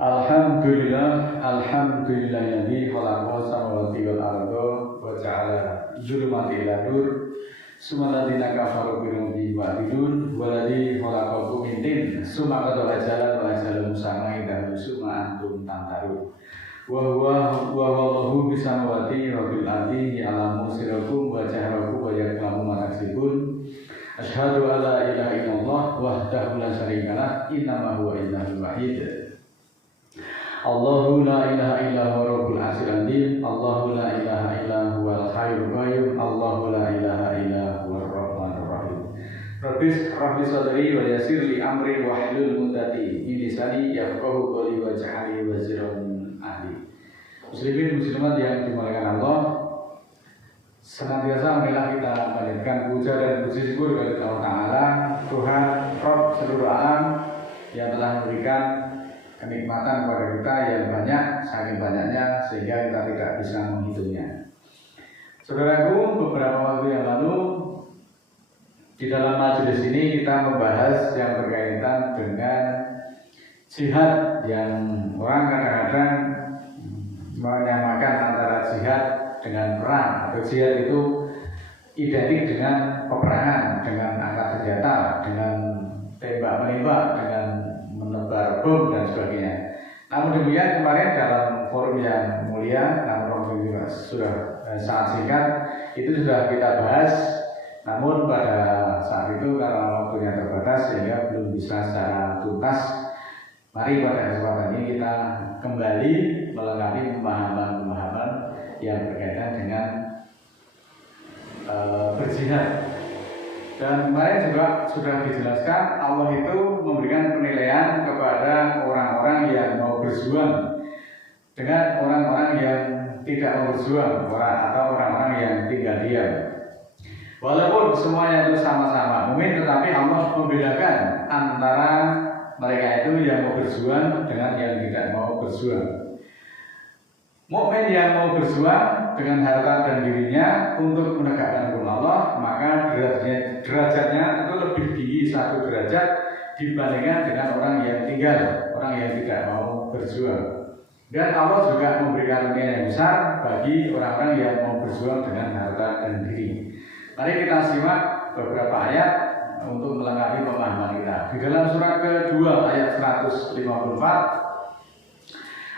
Alhamdulillahilladzi khalaqa samawati wal arda wa ja'ala dzulumati ila nur summa alladziina kafaru bi rabbihim ya'dilun waladzi khalaqakum min tin summa qada ajalan wa ajalun musamma idza summa antum tamtarun wa huwa bis samawati wa bil ardi ya'lamu sirrakum wa jahrakum wa ya'lamu ma taksibun asyhadu an la ilaha illallah wahdahu la syarika lah innama huwa ilahul wahid. Allahu la ilaha illa huwa rabbul arsyil azim. Allahu la ilaha illa huwal hayyul qayyum. Allahu la ilaha illa huwar rahmanur rahim. Rabbi sadri wa yassir li amri wahlul 'uqdatam min lisani yafqahu qawli waj'alni waziran ahli. Muslimin muslimat yang dimuliakan Allah, senantiasa marilah kita panjatkan puja dan puji syukur kepada Allah Ta'ala, Tuhan Rabb seluruh alam yang telah memberikan kenikmatan kepada kita yang banyak, saking banyaknya sehingga kita tidak bisa menghitungnya. Saudaraku, beberapa waktu yang lalu di dalam majelis ini kita membahas yang berkaitan dengan jihad yang orang kadang-kadang menyamakan antara jihad dengan perang, atau jihad itu identik dengan peperangan, dengan angkat senjata, dengan tembak-menembak, dengan menebar bom dan sebagainya. Namun demikian kemarin dalam forum yang mulia, namun juga sudah sangat singkat, itu sudah kita bahas. Namun pada saat itu karena waktunya terbatas sehingga belum bisa secara tuntas. Mari pada kesempatan ini kita kembali melengkapi pemahaman-pemahaman yang berkaitan dengan berjihad. Dan kemarin juga sudah dijelaskan Allah itu memberikan penilaian kepada orang-orang yang mau berjuang dengan orang-orang yang tidak mau berjuang atau orang-orang yang tinggal diam. Walaupun semuanya itu sama-sama mukmin, tetapi Allah membedakan antara mereka itu yang mau berjuang dengan yang tidak mau berjuang. Mukmin yang mau berjuang dengan harta dan dirinya untuk menegakkan hukum Allah, maka derajatnya itu lebih tinggi satu derajat dibandingkan dengan orang yang tinggal, orang yang tidak mau berjuang. Dan Allah juga memberikan nilai yang besar bagi orang-orang yang mau berjuang dengan harta dan diri. Mari kita simak beberapa ayat untuk melengkapi pemahaman kita. Di dalam surat kedua ayat 154,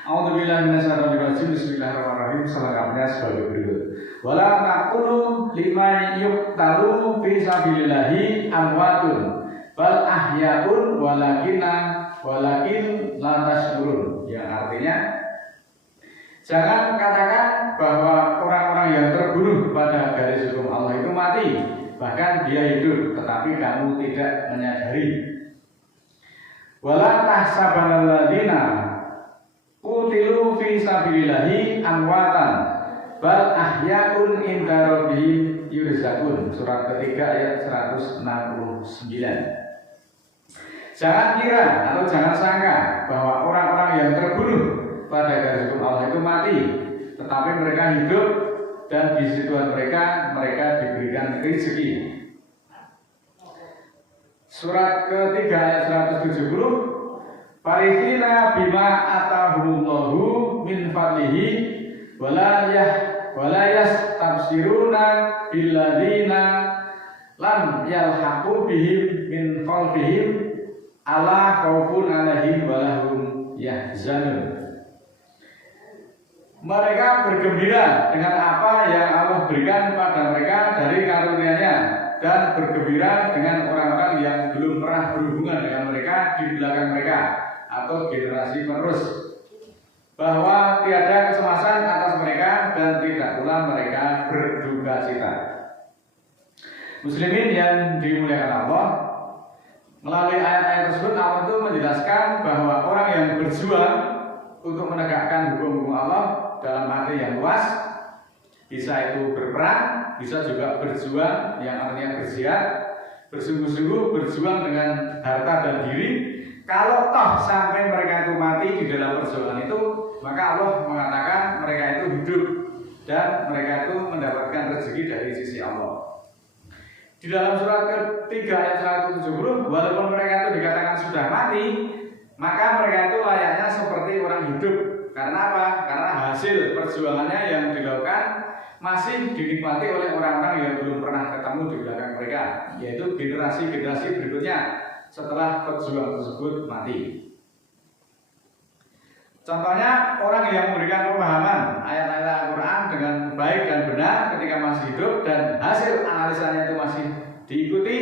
A'udzubillahi minasyaitonir rajim. Bismillahirrahmanirrahim. Selengkapnya sebagai berikut. Wala taqulu liman yuqtalu fi sabilillahi amwatun bal ahya'un walakin la tashkurun. Yang artinya, jangan katakan bahwa orang-orang yang terbunuh pada garis hukum Allah itu mati, bahkan dia hidup, tetapi kamu tidak menyadari. Wala tahsabanal ladzina qutilu fi sabilillahi amwatan bal ahya'un inda rabbihim yurzaqun. Surat ketiga ayat 169. Jangan kira atau jangan sangka bahwa orang-orang yang terbunuh pada garis hukum Allah itu mati, tetapi mereka hidup dan di situan mereka diberikan rezeki. Surat ketiga ayat 170, Farihina bima atahumullahu min fadlihi wala yastabsiruna billadzina lam yalhaqu bihim min khalfihim ala khaufun alaihim walahum yahzanun. Mereka bergembira dengan apa yang Allah berikan pada mereka dari karunia-Nya, dan bergembira dengan orang-orang yang belum pernah berhubungan dengan mereka di belakang mereka atau generasi penerus, bahwa tiada kecemasan atas mereka dan tidak pula mereka berduka cita. Muslimin yang dimuliakan Allah, melalui ayat-ayat tersebut Allah itu menjelaskan bahwa orang yang berjuang untuk menegakkan hukum-hukum Allah dalam arti yang luas, bisa itu berperang, bisa juga berjuang yang artinya berjihad, bersungguh-sungguh berjuang dengan harta dan diri. Kalau toh sampai mereka itu mati di dalam perjuangan itu, maka Allah mengatakan mereka itu hidup dan mereka itu mendapatkan rezeki dari sisi Allah. Di dalam surat ketiga ayat 170, walaupun mereka itu dikatakan sudah mati, maka mereka itu layaknya seperti orang hidup. Karena apa? Karena hasil perjuangannya yang dilakukan masih dinikmati oleh orang-orang yang belum pernah ketemu di belakang mereka, yaitu generasi-generasi berikutnya setelah pejuang tersebut mati. Contohnya orang yang memberikan pemahaman ayat-ayat Al-Quran dengan baik dan benar ketika masih hidup dan hasil analisanya itu masih diikuti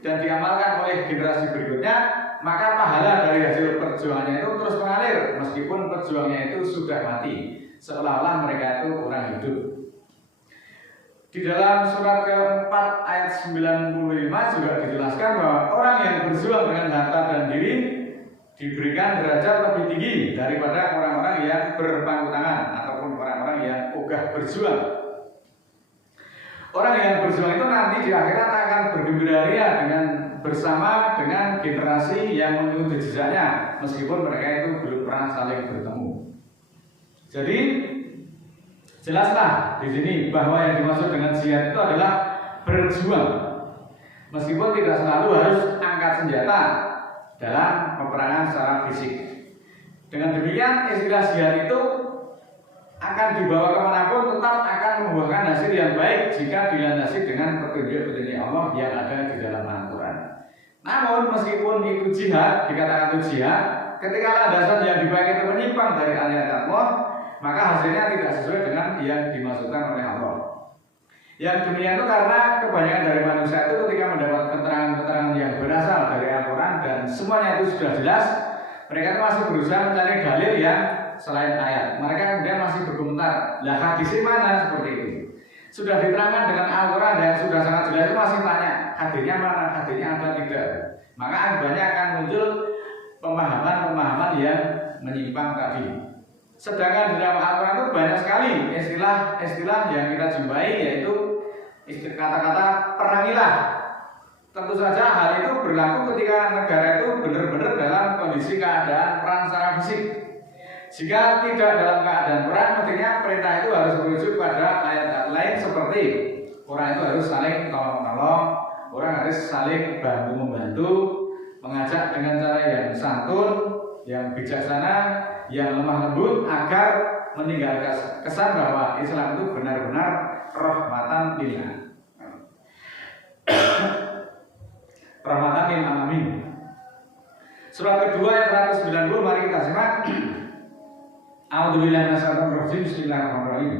dan diamalkan oleh generasi berikutnya, maka pahala dari hasil perjuangannya itu terus mengalir meskipun perjuangannya itu sudah mati, seolah-olah mereka itu orang hidup. Di dalam surat keempat ayat 95 juga dijelaskan bahwa orang yang berjuang dengan harta dan diri diberikan derajat lebih tinggi daripada orang-orang yang berpangku tangan ataupun orang-orang yang ogah berjuang. Orang yang berjuang itu nanti di akhirat akan bergembira dengan bersama dengan generasi yang mengikuti jejaknya, meskipun mereka itu belum pernah saling bertemu. Jadi jelaslah di sini bahwa yang dimaksud dengan jihad itu adalah berjuang, meskipun tidak selalu harus angkat senjata dalam peperangan secara fisik. Dengan demikian istilah jihad itu akan dibawa kemanapun tetap akan membuahkan hasil yang baik jika dilandasi dengan petunjuk-petunjuk Allah yang ada di dalam Al-Quran. Namun meskipun itu jihad, dikatakan itu jihad, ketika landasan yang dipakai itu menyimpang dari ayat Allah, maka hasilnya tidak sesuai dengan yang dimaksudkan oleh Allah. Yang demikian itu karena kebanyakan dari manusia itu ketika mendapat keterangan-keterangan yang berasal dari Al-Quran dan semuanya itu sudah jelas, mereka itu masih berusaha mencari dalil yang selain ayat. Mereka kemudian masih berkomentar, lah hadisnya mana seperti itu. Sudah diterangkan dengan Al-Quran yang sudah sangat jelas, itu masih tanya hadisnya mana, hadisnya ada tidak. Maka akibatnya akan muncul pemahaman-pemahaman yang menyimpang tadi. Sedangkan di dalam Al-Quran itu banyak sekali istilah-istilah yang kita jumpai, yaitu kata-kata perangilah. Tentu saja hal itu berlaku ketika negara itu benar-benar dalam kondisi keadaan perang secara fisik. Jika tidak dalam keadaan perang, artinya perintah itu harus merujuk pada ayat lain seperti orang itu harus saling tolong-menolong, orang harus saling bantu-membantu, mengajak dengan cara yang santun, yang bijaksana, yang lemah lembut agar meninggalkan kesan bahwa Islam itu benar-benar rahmatan lil rahmatan lil alamin. Surat kedua ayat 190, mari kita simak. A'udzubillahi minasyaitonir rajim. Bismillahirrahmanirrahim.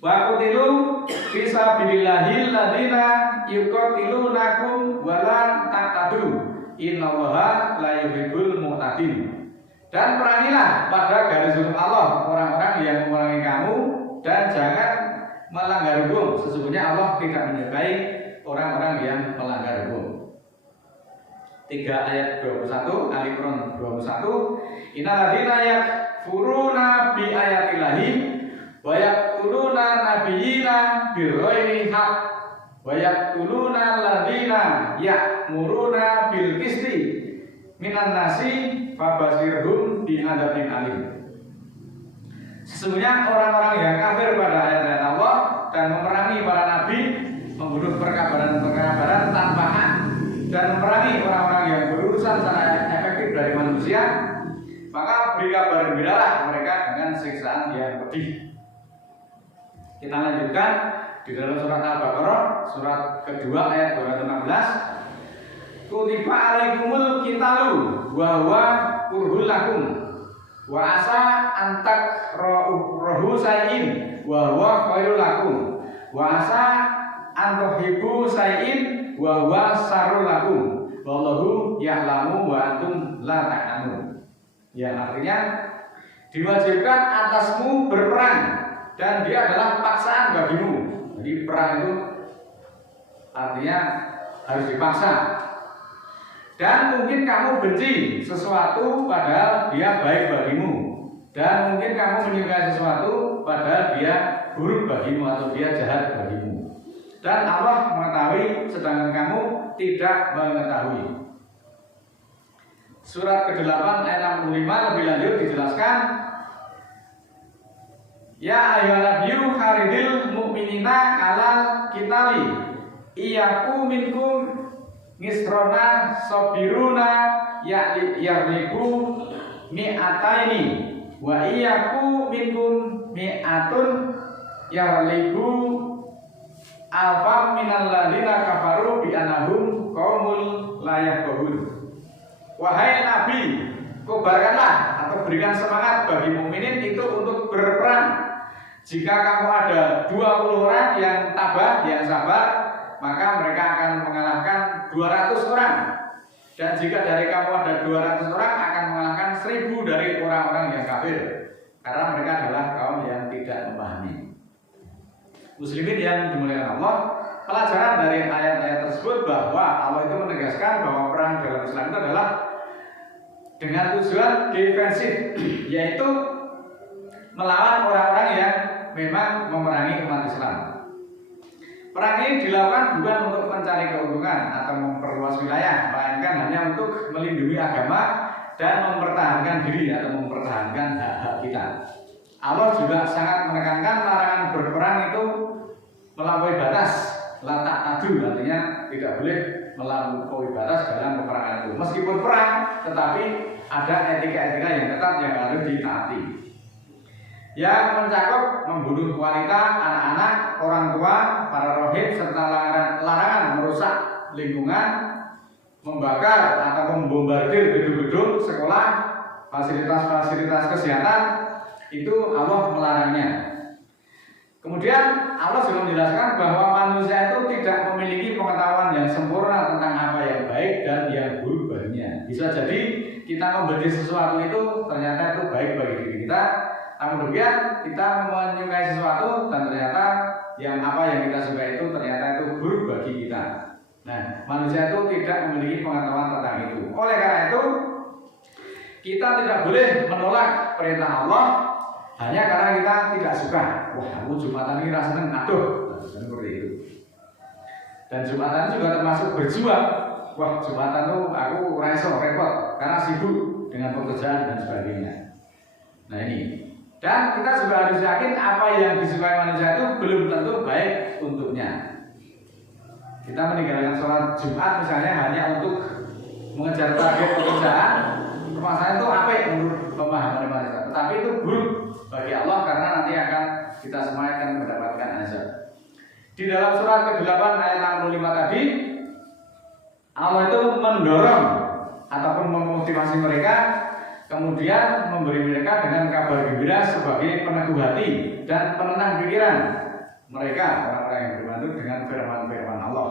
Wa qutilu fi sabilillahil ladzina yuqatilunakum wa la taqtadu innallaha la yuhibbul mu'tadin. Dan perangilah pada garis hukum Allah orang-orang yang memerangi kamu dan jangan melanggar hukum. Sesungguhnya Allah tidak menyukai orang-orang yang melanggar hukum. 3 ayat 21 Al-Imran 21. Innalladzina yakfuruna bi ayatillahi wa yaqtuluna nabiyyina bighairi haqq wa yaqtuluna alladzina ya'muruna bil qisti minan nasi fabashirhum bi adzabin alim. Sesungguhnya orang-orang yang kafir pada ayat-ayat Allah dan memerangi para nabi, membunuh perkabaran tanpa hak, dan memerangi orang-orang yang berurusan secara efektif dari manusia, maka beri kabar gembiralah mereka dengan siksaan yang pedih. Kita lanjutkan di dalam surat Al-Baqarah, surat kedua ayat 216. Kutiba alaikumul qitalu wa huwa kurhul lakum wa asa antak rohu sayin wa huwa khairul lakum wa asa antuhibu sayin wa huwa sarul lakum wallahu ya'lamu wa antum la ta'lamun. Yang artinya diwajibkan atasmu berperang dan dia adalah paksaan bagimu. Jadi perang itu artinya harus dipaksa. Dan mungkin kamu benci sesuatu padahal dia baik bagimu, dan mungkin kamu menyukai sesuatu padahal dia buruk bagimu atau dia jahat bagimu. Dan Allah mengetahui sedangkan kamu tidak mengetahui. Surat ke-8 ayat 65 lebih lanjut dijelaskan, ya ayyuhan nabiyyu haridil mu'minina alal qitali iyaku minkum ngisrona sabiruna ya'liku mi'ataini wa iyaku minkum mi'atun ya'liku alfam minal ladina kafaru bi anahum qaumul la yafqahun. Wahai Nabi, kobarkanlah atau berikan semangat bagi mukminin itu untuk berperang. Jika kamu ada 20 orang yang tabah, yang sabar, maka mereka akan mengalahkan 200 orang. Dan jika dari kamu ada 200 orang akan mengalahkan 1000 dari orang-orang yang kafir. Karena mereka adalah kaum yang tidak memahami. Muslimin yang dimuliakan Allah, pelajaran dari ayat-ayat tersebut bahwa Allah itu menegaskan bahwa perang dalam Islam itu adalah dengan tujuan defensif, yaitu melawan orang-orang yang memang memerangi umat Islam. Perang ini dilakukan bukan untuk mencari keuntungan atau memperluas wilayah, melainkan hanya untuk melindungi agama dan mempertahankan diri atau mempertahankan hak-hak kita. Allah juga sangat menekankan larangan berperang itu melampaui batas, la ta'tadu, artinya tidak boleh melampaui batas dalam peperangan itu. Meskipun perang, tetapi ada etika-etika yang ketat yang harus ditaati. Yang mencakup membunuh wanita, anak-anak, orang tua, para rohib, serta larangan merusak lingkungan, membakar atau membombardir gedung-gedung sekolah, fasilitas-fasilitas kesehatan, itu Allah melarangnya. Kemudian Allah juga menjelaskan bahwa manusia itu tidak memiliki pengetahuan yang sempurna tentang apa yang baik dan yang buruk baginya. Bisa jadi kita membenci sesuatu itu ternyata itu baik bagi diri kita. Namun demikian kita menyukai sesuatu dan ternyata yang apa yang kita suka itu ternyata itu buruk bagi kita. Nah, manusia itu tidak memiliki pengetahuan tentang itu. Oleh karena itu kita tidak boleh menolak perintah Allah hanya karena kita tidak suka. Wah, aku Jumatan ini rasanya aduh, seperti itu. Dan Jumatan juga termasuk berjuang. Wah, Jumatan itu aku repot karena sibuk dengan pekerjaan dan sebagainya. Nah ini. Dan kita juga harus yakin apa yang disukai manusia itu belum tentu baik untuknya. Kita meninggalkan sholat Jumat misalnya hanya untuk mengejar target pekerjaan, kemasannya itu apik menurut pemahaman manusia. Tetapi itu buruk bagi Allah karena nanti akan kita semua akan mendapatkan azab. Di dalam surat ke-8 ayat 65 tadi, Allah itu mendorong ataupun memotivasi mereka, kemudian memberi mereka dengan kabar gembira sebagai peneguh hati dan penenang pikiran mereka, orang-orang yang bermanut dengan firman-firman Allah.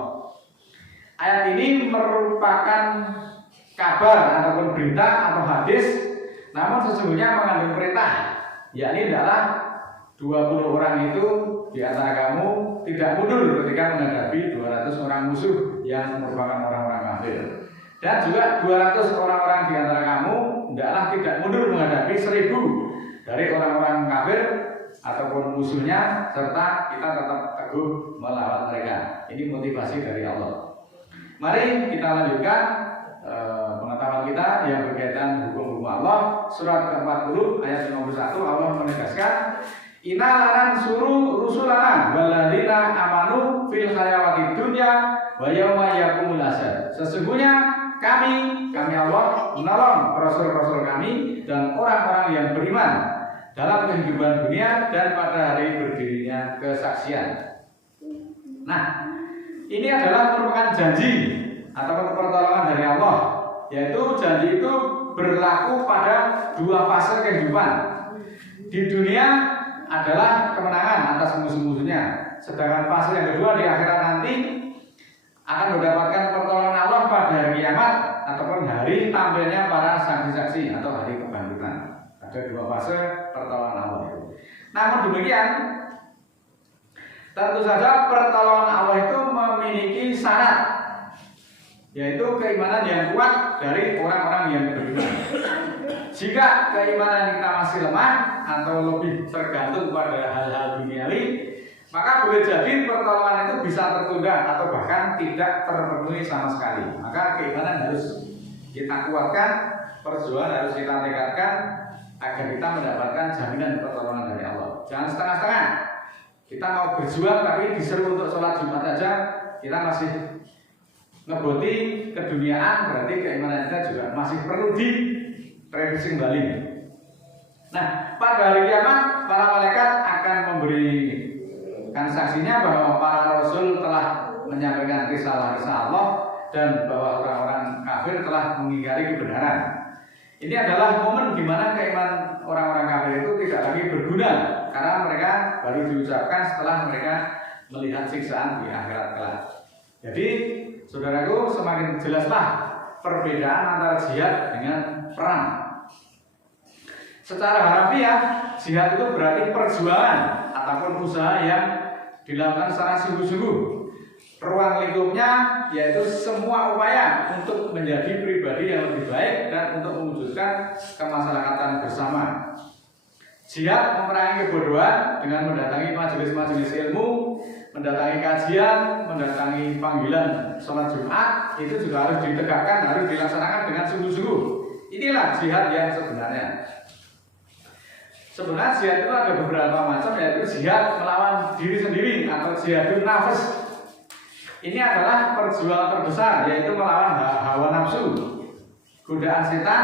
Ayat ini merupakan kabar ataupun berita atau hadis, namun sesungguhnya mengandung perintah, yakni adalah 20 orang itu di antara kamu tidak mundur ketika menghadapi 200 orang musuh yang merupakan orang-orang kafir. Dan juga 200 orang-orang di antara kamu hendaklah tidak mundur menghadapi 1000 dari orang-orang kafir ataupun musuhnya, serta kita tetap teguh melawan mereka. Ini motivasi dari Allah. Mari kita lanjutkan pengetahuan kita yang berkaitan hukum-hukum Allah. Surat ke-40 ayat 51 Allah menegaskan, Inna lanan suruh rusulana waladina amanu fil hayawati dunya wa yauma yakumul asad. Sesungguhnya kami Allah menolong rasul-rasul kami dan orang-orang yang beriman dalam kehidupan dunia dan pada hari berdirinya kesaksian. Nah, ini adalah merupakan janji atau pertolongan dari Allah, yaitu janji itu berlaku pada 2 fase kehidupan. Di dunia adalah kemenangan atas musuh-musuhnya, sedangkan fase yang kedua di akhirat nanti akan mendapatkan pertolongan Allah pada hari kiamat ataupun hari tampilnya para saksi-saksi atau hari kebangkitan. Ada 2 fase pertolongan Allah. Namun demikian, tentu saja pertolongan Allah itu memiliki syarat, yaitu keimanan yang kuat dari orang-orang yang beriman. Jika keimanan kita masih lemah atau lebih tergantung pada hal-hal duniawi, maka boleh jadi pertolongan itu bisa tertunda atau bahkan tidak terpenuhi sama sekali. Maka keimanan harus kita kuatkan, perjuangan harus kita tingkatkan agar kita mendapatkan jaminan pertolongan dari Allah. Jangan setengah-setengah. Kita mau berjuang tapi disuruh untuk sholat Jumat saja, kita masih ngeboti keduniaan, berarti keimanan kita juga masih perlu direvisi kembali. Nah, pada hari kiamat para malaikat akan memberikan saksinya bahwa para rasul telah menyampaikan risalah Allah dan bahwa orang-orang kafir telah mengingkari kebenaran. Ini adalah momen di mana keimanan orang-orang kafir itu tidak lagi berguna karena mereka baru diucapkan setelah mereka melihat siksaan di akhirat kelak. Jadi, saudaraku, semakin jelaslah perbedaan antara jihad dengan perang. Secara harfiah, jihad itu berarti perjuangan ataupun usaha yang dilakukan secara sungguh-sungguh. Ruang lingkupnya yaitu semua upaya untuk menjadi pribadi yang lebih baik dan untuk mewujudkan kemasyarakatan bersama. Jihad memerangi kebodohan dengan mendatangi majelis-majelis ilmu, mendatangi kajian, mendatangi panggilan sholat Jumat, itu juga harus ditegakkan, harus dilaksanakan dengan sungguh-sungguh. Inilah jihad yang sebenarnya. Sebenarnya jihad itu ada beberapa macam, yaitu jihad melawan diri sendiri atau jihadun nafs. Ini adalah perjuangan terbesar, yaitu melawan hawa nafsu, godaan setan,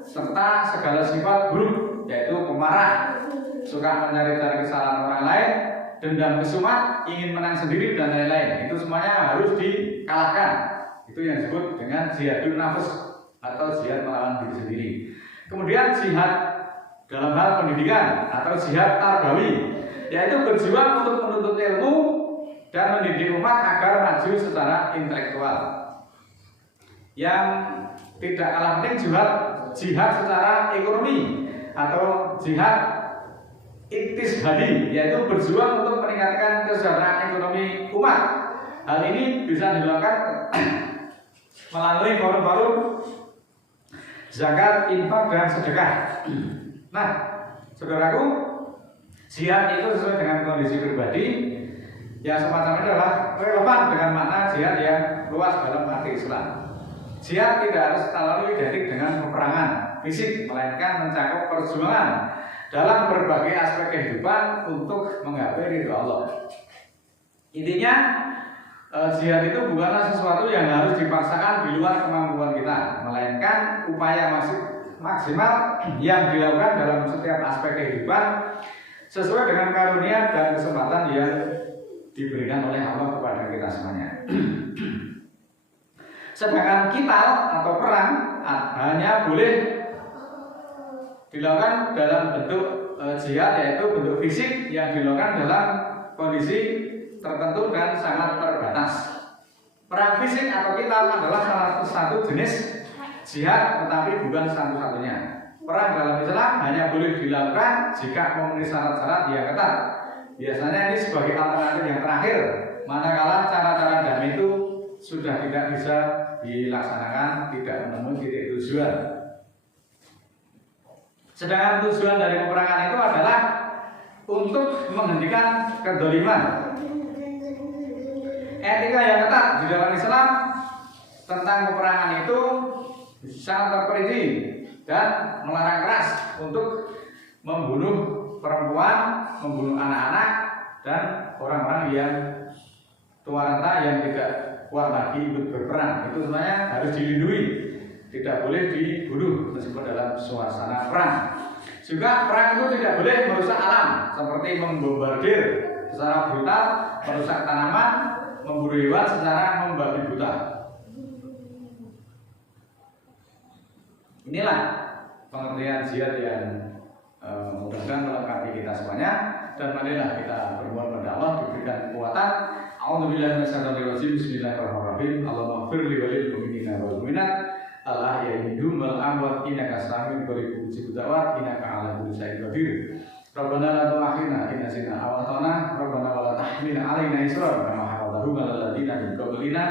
serta segala sifat buruk, yaitu pemarah, suka mencari-cari kesalahan orang lain, dendam kesumat, ingin menang sendiri dan lain-lain. Itu semuanya harus dikalahkan. Itu yang disebut dengan jihadun nafs atau jihad melawan diri sendiri. Kemudian jihad dalam hal pendidikan atau jihad tarbawi, yaitu berjuang untuk menuntut ilmu dan mendidik umat agar maju secara intelektual. Yang tidak kalah penting jihad secara ekonomi atau jihad iktishadi, yaitu berjuang untuk meningkatkan kesejahteraan ekonomi umat. Hal ini bisa dilakukan melalui forum-forum zakat, infak, dan sedekah. Nah, saudaraku, jihad itu sesuai dengan kondisi pribadi. Yang semacam ini adalah relevan dengan makna jihad yang luas dalam arti Islam. Jihad tidak harus selalu identik dengan peperangan fisik, melainkan mencakup perjuangan dalam berbagai aspek kehidupan untuk menggapai ridho Allah. Intinya, jihad itu bukanlah sesuatu yang harus dipaksakan di luar kemampuan kita, melainkan upaya maksimal yang dilakukan dalam setiap aspek kehidupan sesuai dengan karunia dan kesempatan yang diberikan oleh Allah kepada kita semuanya. Sedangkan qital atau perang hanya boleh dilakukan dalam bentuk jihad, yaitu bentuk fisik yang dilakukan dalam kondisi tertentu dan sangat terbatas. Perang fisik atau qital adalah salah satu jenis jihad, tetapi bukan satu-satunya. Perang dalam Islam hanya boleh dilakukan jika memenuhi syarat-syarat yang ketat. Biasanya ini sebagai alternatif yang terakhir, manakala cara-cara damai itu sudah tidak bisa dilaksanakan, tidak menemui titik tujuan. Sedangkan tujuan dari peperangan itu adalah untuk menghentikan kedzaliman. Etika yang ketat di dalam Islam tentang peperangan itu sangat terperinci dan melarang keras untuk membunuh perempuan, membunuh anak-anak, dan orang-orang yang tua renta yang tidak kuat lagi ikut berperang. Itu semuanya harus dilindungi, tidak boleh dibunuh meskipun dalam suasana perang. Juga perang itu tidak boleh merusak alam, seperti membombardir secara brutal, merusak tanaman, membunuh hewan secara membabi buta. Inilah pengertian jihad yang mudah-mudahan melengkapi kita semuanya, dan marilah kita bermohon kepada Allah diberikan kekuatan. A'udzubillahi minasyaitonir rajim. Bismillahirrahmanirrahim. Allahumma ighfir li wa lil mu'minina wal mu'minat al-ahya'i minhum wal amwat innaka sami'un qaribun mujibud da'wat innaka 'ala kulli syai'in qadir. Rabbana la tu'akhidna in nasina aw akhtana. Rabbana wa la tahmil 'alaina isran kama hamaltahu 'alal ladzina min qablina.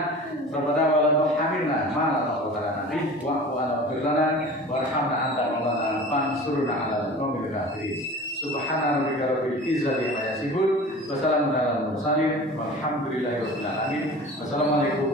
Rabbana wa la tuhammilna ma la taqata lana bihi wa'fu 'anna waghfir lana warhamna anta maulana fansurna 'alal qawmil kafirin. Subhana rabbika rabbil izzati amma yasifun wa salamun 'alal mursalin walhamdulillahi rabbil alamin. Wassalamualaikum